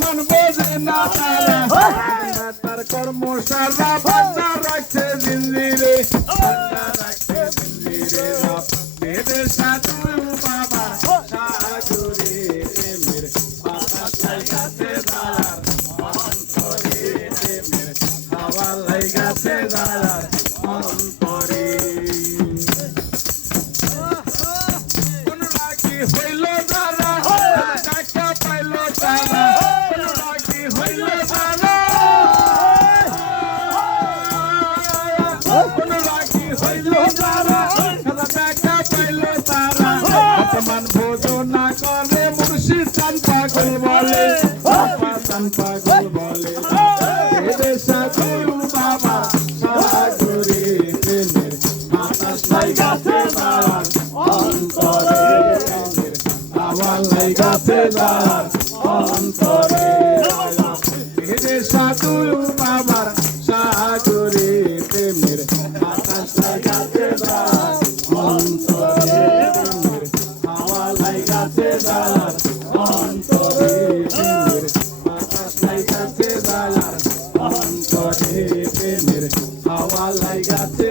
বর্তমান বোঝে না তারা তার কর্ম সারা বাধা রাখছে জিঞ্জিরে বাধা রাখছে জিঞ্জিরে মেয়েদের সাধু বাবা সাগরে প্রেমের বাতাস লাগাছে দাঁড়ার অন্তরে প্রেমের হাওয়া লাগাছে দাঁড়ার অন্তরে কোন রাখি হইল দাঁড়া টাকা পাইল তারা কোন রাখি হইল দাঁড়া কোন রাখি হইল দাঁড়া টাকা পাইল তারা বর্তমান ভোজনা করে মুর্শিদ চান পাগল বলে চান পাগল বলে সাধু বাবা সাগরে প্রেমের বাতাস লাগাছে দাঁড়ার অন্তরে প্রেমের হাওয়া লাগাছে দাঁড়ার অন্তরে সাধু বাবার সাগরে প্রেমের বাতাস লাগাছে দাঁড়ার অন্তরে প্রেমের হাওয়া লাগাছে দাঁড়ার অন্তরে প্রেমের বাতাস লাগাছে দাঁড়ার অন্তরে প্রেমের হাওয়া লাগাছে